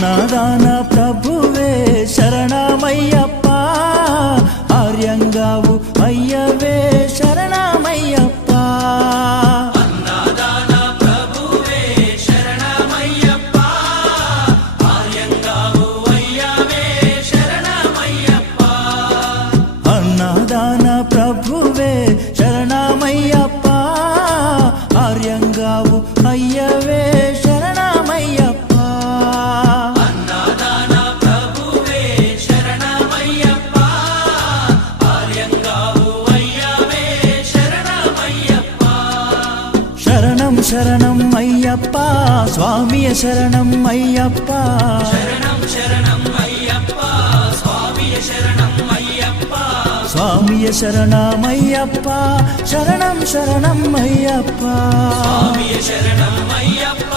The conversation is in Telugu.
అన్నదాన ప్రభువే శరణమయ్యప్ప, ఆర్యంగావు అయ్యవే శరణమయ్యప్ప. అన్నదాన ప్రభువే శరణమయ్యప్ప, ఆర్యంగావు అయ్యవే శరణమయ్యప్ప. అన్నదాన ప్రభువే శరణమయ్యప్ప, ఆర్యంగావు అయ్యవే శరణమయ్యప్ప. అన్నదాన ప్రభువే శరణమయ్యప్ప, ఆర్యంగావు అయ్యవే శరణమయ్యప్ప. శరణం శరణం అయ్యప్ప, స్వామియ శరణం అయ్యప్ప. శరణం శరణం అయ్యప్ప, స్వామియ శరణం అయ్యప్ప. స్వామియ శరణమయ్యప్ప, శరణం శరణం అయ్యప్ప. స్వామియ శరణం అయ్యప్ప.